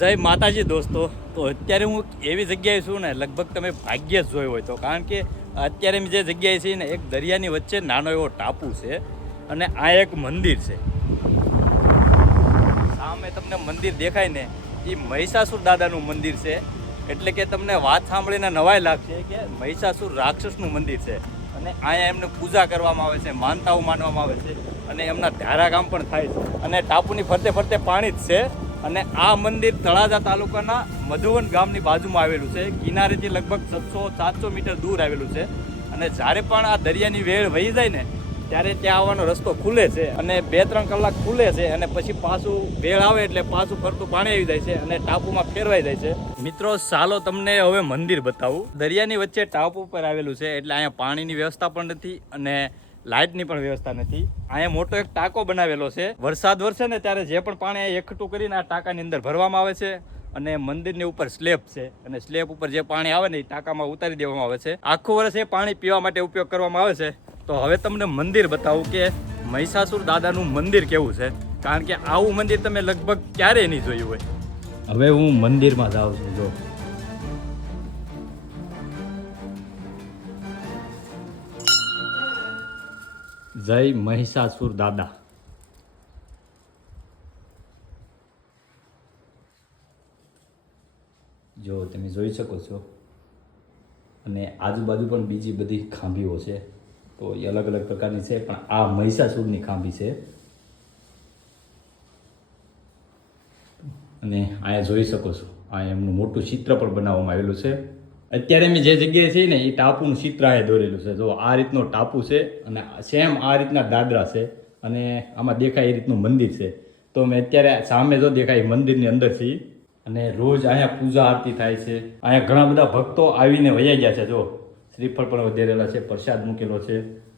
જય માતાજી દોસ્તો. તો અત્યારે હું એવી જગ્યાએ છું ને, લગભગ તમે ભાગ્યે જ જોયો હોય તો. કારણ કે અત્યારે અમે જે જગ્યાએ છીએ ને, એક દરિયાની વચ્ચે નાનો એવો ટાપુ છે અને આ એક મંદિર છે. સામે તમને મંદિર દેખાય ને, એ મહિષાસુર દાદાનું મંદિર છે. એટલે કે તમને વાત સાંભળીને નવાઈ લાગશે કે મહિષાસુર રાક્ષસનું મંદિર છે. અને અહીંયા એમને પૂજા કરવામાં આવે છે, માનતાઓ માનવામાં આવે છે. અને એમના ધારાકામ પણ થાય છે. અને ટાપુની ફરતે ફરતે પાણી જ છે. અને આ મંદિર તળાજા તાલુકાના મધુવન ગામની બાજુમાં આવેલું છે. કિનારેથી લગભગ સાતસો સાતસો મીટર દૂર આવેલું છે. અને જ્યારે પણ આ દરિયાની વેળ વહી જાય ને, ત્યારે ત્યાં આવવાનો રસ્તો ખુલે છે અને બે ત્રણ કલાક ખુલે છે અને પછી પાછું વેળ આવે એટલે પાછું ફરતું પાણી આવી જાય છે અને ટાપુમાં ફેરવાઈ જાય છે. મિત્રો, ચાલો તમને હવે મંદિર બતાવું. દરિયાની વચ્ચે ટાપુ ઉપર આવેલું છે એટલે અહીંયા પાણીની વ્યવસ્થા પણ નથી અને લાઇટની પણ વ્યવસ્થા નથી. અહીંયા મોટો એક ટાંકો બનાવેલો છે. વરસાદ વરસે ને ત્યારે જે પણ પાણી એકઠું કરીને આ ટાંકાની અંદર ભરવામાં આવે છે અને મંદિરની ઉપર સ્લેબ છે. અને સ્લેબ ઉપર જે પાણી આવે ને એ ટાંકામાં ઉતારી દેવામાં આવે છે. આખું વર્ષ એ પાણી પીવા માટે ઉપયોગ કરવામાં આવે છે. તો હવે તમને મંદિર બતાવું કે મહિષાસુર દાદાનું મંદિર કેવું છે? કારણ કે આવું મંદિર તમે લગભગ ક્યારેય નહીં જોયું હોય. હવે હું મંદિરમાં જાઉં છું, જો. જય મહિષાસુર દાદા. જો તમે જોઈ શકો છો, અને આજુબાજુ પણ બીજી બધી ખાંભીઓ છે, તો એ અલગ અલગ પ્રકારની છે, પણ આ મહિષાસુરની ખાંભી છે. અને અહીંયા જોઈ શકો છો, આ એમનું મોટું ચિત્ર પણ બનાવવામાં આવેલું છે. અત્યારે મેં જે જગ્યાએ છીએ ને, એ ટાપુનું ચિત્રાએ દોરેલું છે. જો, આ રીતનો ટાપુ છે અને સેમ આ રીતના દાદરા છે અને આમાં દેખાય એ રીતનું મંદિર છે. તો મેં અત્યારે સામે જો દેખાય મંદિરની અંદર છીએ અને રોજ અહીંયા પૂજા આરતી થાય છે. અહીંયા ઘણા બધા ભક્તો આવીને વયા ગયા છે. જો, શ્રીફળ પણ વધેરેલા છે, પ્રસાદ મૂકેલો છે.